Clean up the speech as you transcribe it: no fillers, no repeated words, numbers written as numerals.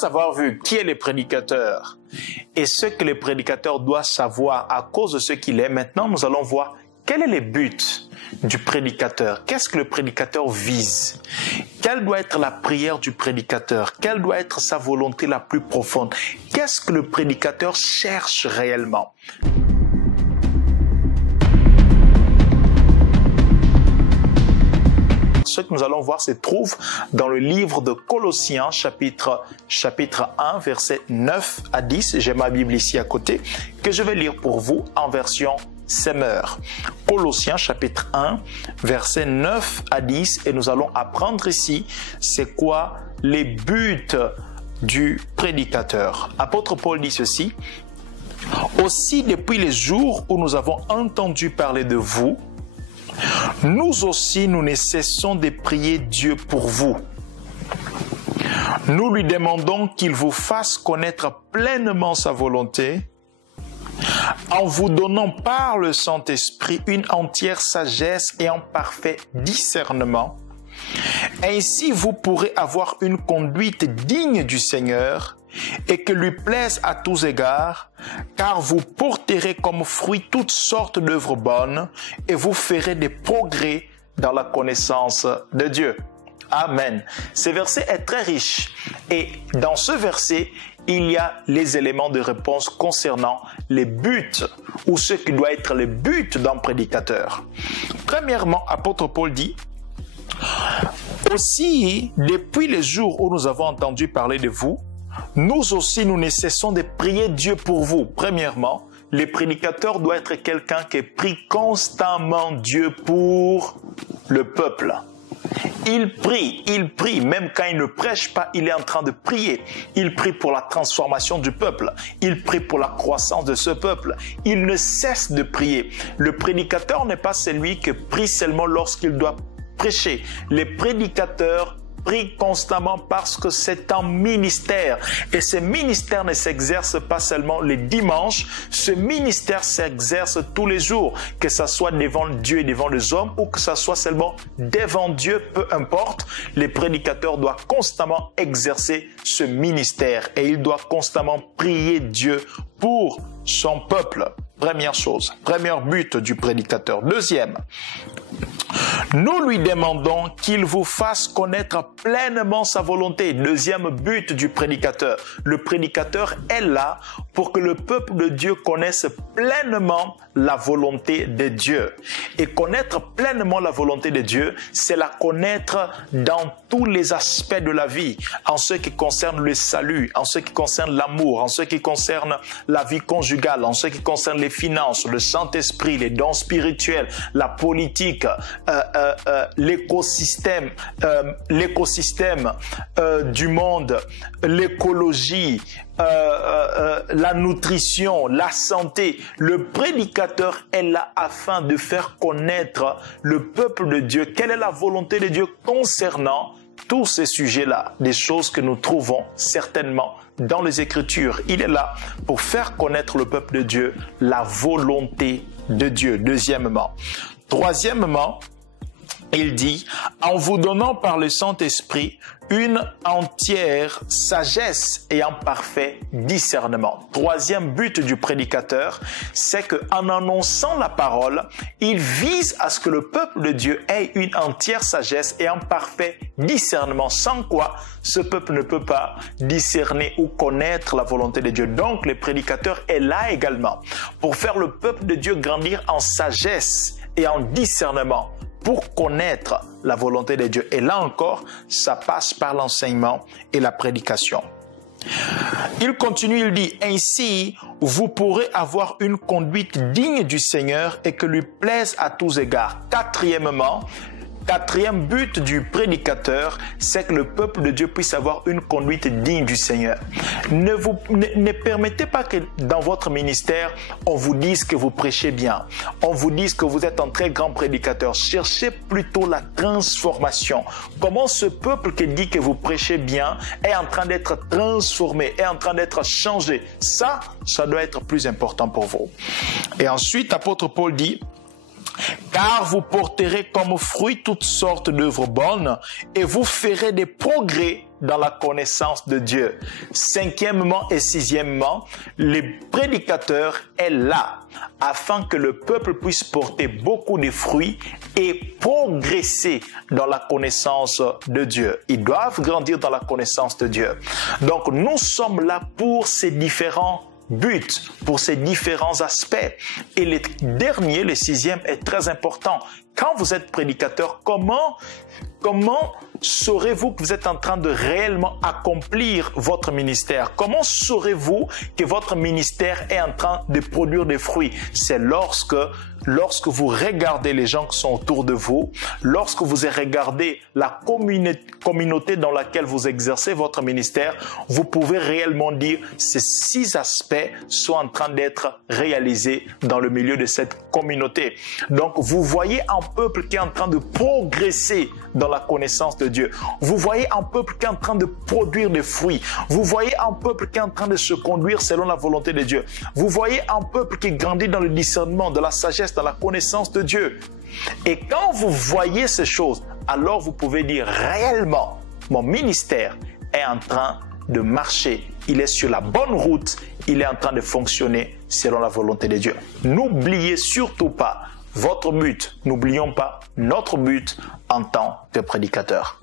Après avoir vu qui est le prédicateur et ce que le prédicateur doit savoir à cause de ce qu'il est, maintenant nous allons voir quel est le but du prédicateur. Qu'est-ce que le prédicateur vise? Quelle doit être la prière du prédicateur? Quelle doit être sa volonté la plus profonde? Qu'est-ce que le prédicateur cherche réellement? Ce que nous allons voir se trouve dans le livre de Colossiens, chapitre 1, versets 9 à 10. J'ai ma Bible ici à côté, que je vais lire pour vous en version Semeur. Colossiens, chapitre 1, versets 9 à 10. Et nous allons apprendre ici, c'est quoi les buts du prédicateur. Apôtre Paul dit ceci: « Aussi, depuis les jours où nous avons entendu parler de vous, nous aussi, nous ne cessons de prier Dieu pour vous. Nous lui demandons qu'il vous fasse connaître pleinement sa volonté, en vous donnant par le Saint-Esprit une entière sagesse et un parfait discernement. Ainsi, vous pourrez avoir une conduite digne du Seigneur et que lui plaise à tous égards, car vous porterez comme fruit toutes sortes d'œuvres bonnes et vous ferez des progrès dans la connaissance de Dieu. » Amen. Ce verset est très riche et dans ce verset, il y a les éléments de réponse concernant les buts ou ce qui doit être le but d'un prédicateur. Premièrement, apôtre Paul dit: « Aussi, depuis les jours où nous avons entendu parler de vous, nous aussi, nous ne cessons de prier Dieu pour vous. » Premièrement, le prédicateur doit être quelqu'un qui prie constamment Dieu pour le peuple. Il prie, même quand il ne prêche pas, il est en train de prier. Il prie pour la transformation du peuple. Il prie pour la croissance de ce peuple. Il ne cesse de prier. Le prédicateur n'est pas celui qui prie seulement lorsqu'il doit prêcher. Les prédicateurs prient constamment parce que c'est un ministère. Et ce ministère ne s'exerce pas seulement les dimanches, ce ministère s'exerce tous les jours, que ce soit devant Dieu et devant les hommes ou que ce soit seulement devant Dieu, peu importe. Les prédicateurs doivent constamment exercer ce ministère et ils doivent constamment prier Dieu pour son peuple. Première chose, premier but du prédicateur. Deuxième, nous lui demandons qu'il vous fasse connaître pleinement sa volonté. Deuxième but du prédicateur. Le prédicateur est là pour que le peuple de Dieu connaisse pleinement la volonté de Dieu. Et connaître pleinement la volonté de Dieu, c'est la connaître dans tous les aspects de la vie, en ce qui concerne le salut, en ce qui concerne l'amour, en ce qui concerne la vie conjugale, en ce qui concerne les finances, le Saint-Esprit, les dons spirituels, la politique, l'écosystème du monde, l'écologie, la nutrition, la santé. Le prédicateur est là afin de faire connaître le peuple de Dieu. Quelle est la volonté de Dieu concernant tous ces sujets-là, des choses que nous trouvons certainement dans les Écritures. Il est là pour faire connaître le peuple de Dieu la volonté de Dieu. Deuxièmement. Troisièmement, il dit, en vous donnant par le Saint-Esprit une entière sagesse et un parfait discernement. Troisième but du prédicateur, c'est qu'en annonçant la parole, il vise à ce que le peuple de Dieu ait une entière sagesse et un parfait discernement, sans quoi ce peuple ne peut pas discerner ou connaître la volonté de Dieu. Donc, le prédicateur est là également pour faire le peuple de Dieu grandir en sagesse et en discernement, pour connaître la volonté de Dieu. Et là encore, ça passe par l'enseignement et la prédication. Il continue, il dit, ainsi, vous pourrez avoir une conduite digne du Seigneur et que lui plaise à tous égards. Quatrième but du prédicateur, c'est que le peuple de Dieu puisse avoir une conduite digne du Seigneur. Ne permettez pas que dans votre ministère, on vous dise que vous prêchez bien. On vous dise que vous êtes un très grand prédicateur. Cherchez plutôt la transformation. Comment ce peuple qui dit que vous prêchez bien est en train d'être transformé, est en train d'être changé. Ça doit être plus important pour vous. Et ensuite, l'apôtre Paul dit, Car vous porterez comme fruit toutes sortes d'œuvres bonnes et vous ferez des progrès dans la connaissance de Dieu. Cinquièmement et sixièmement, le prédicateur est là afin que le peuple puisse porter beaucoup de fruits et progresser dans la connaissance de Dieu. Ils doivent grandir dans la connaissance de Dieu. Donc nous sommes là pour ces différents buts, pour ces différents aspects. Et le dernier, le sixième, est très important. Quand vous êtes prédicateur, comment saurez-vous que vous êtes en train de réellement accomplir votre ministère? Comment saurez-vous que votre ministère est en train de produire des fruits? C'est lorsque vous regardez les gens qui sont autour de vous, lorsque vous regardez la communauté dans laquelle vous exercez votre ministère, vous pouvez réellement dire ces 6 aspects sont en train d'être réalisés dans le milieu de cette communauté. Donc, vous voyez un peuple qui est en train de progresser dans la connaissance de Dieu. Vous voyez un peuple qui est en train de produire des fruits. Vous voyez un peuple qui est en train de se conduire selon la volonté de Dieu. Vous voyez un peuple qui grandit dans le discernement, de la sagesse, dans la connaissance de Dieu. Et quand vous voyez ces choses, alors vous pouvez dire réellement, mon ministère est en train de marcher. Il est sur la bonne route. Il est en train de fonctionner selon la volonté de Dieu. N'oubliez surtout pas votre but. N'oublions pas notre but en tant que prédicateur.